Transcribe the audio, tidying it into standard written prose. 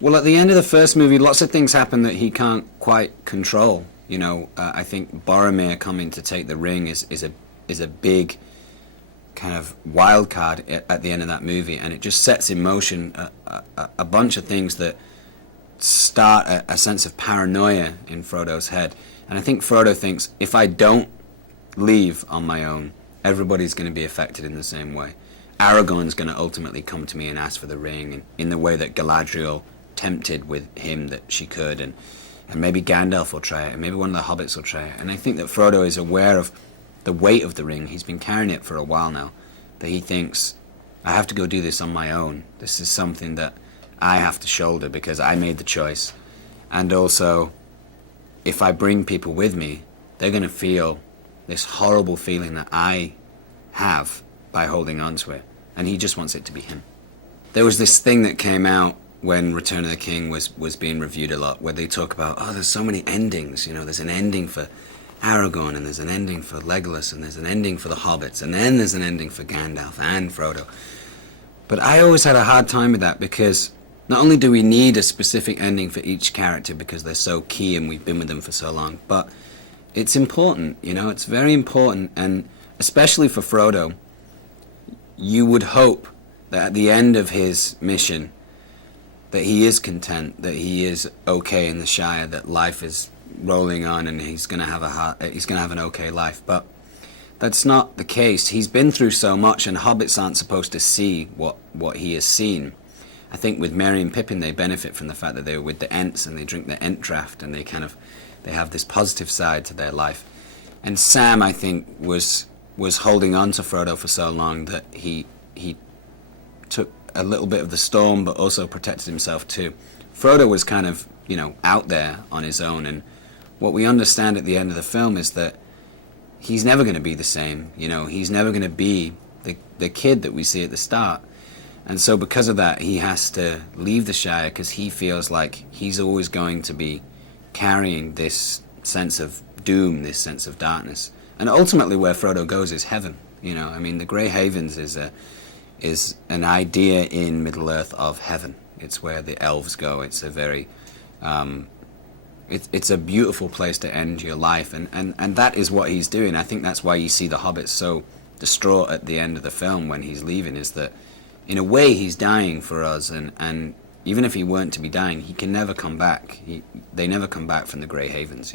Well, at the end of the first movie, lots of things happen that he can't quite control. I think Boromir coming to take the ring is a big kind of wild card at the end of that movie, and it just sets in motion a bunch of things that start a sense of paranoia in Frodo's head. And I think Frodo thinks, if I don't leave on my own, everybody's going to be affected in the same way. Aragorn's going to ultimately come to me and ask for the ring, and in the way that Galadriel tempted with him that she could, and maybe Gandalf will try it, and maybe one of the hobbits will try it. And I think that Frodo is aware of the weight of the ring. He's been carrying it for a while now, that he thinks, I have to go do this on my own. This is something that I have to shoulder because I made the choice. And also, if I bring people with me, they're going to feel this horrible feeling that I have by holding on to it. And he just wants it to be him. There was this thing that came out when Return of the King was being reviewed a lot, where they talk about, there's so many endings. There's an ending for Aragorn, and there's an ending for Legolas, and there's an ending for the hobbits, and then there's an ending for Gandalf and Frodo. But I always had a hard time with that, because not only do we need a specific ending for each character because they're so key and we've been with them for so long, but it's important, it's very important. And especially for Frodo, you would hope that at the end of his mission that he is content, that he is okay in the Shire, that life is rolling on and he's going to have an okay life. But that's not the case. He's been through so much, and hobbits aren't supposed to see what he has seen. I think with Merry and Pippin, they benefit from the fact that they were with the Ents and they drink the Ent draft, and they have this positive side to their life. And Sam, I think, was holding on to Frodo for so long that he took a little bit of the storm, but also protected himself too. Frodo was kind of, out there on his own, and what we understand at the end of the film is that he's never going to be the same. He's never going to be the kid that we see at the start. And so because of that, he has to leave the Shire, because he feels like he's always going to be carrying this sense of doom, this sense of darkness. And ultimately where Frodo goes is heaven. The Grey Havens is an idea in Middle-earth of heaven. It's where the elves go. It's a very it's a beautiful place to end your life, and that is what he's doing. I think that's why you see the hobbits so distraught at the end of the film when he's leaving, is that in a way he's dying for us, and even if he weren't to be dying, he can never come back. They never come back from the Grey Havens,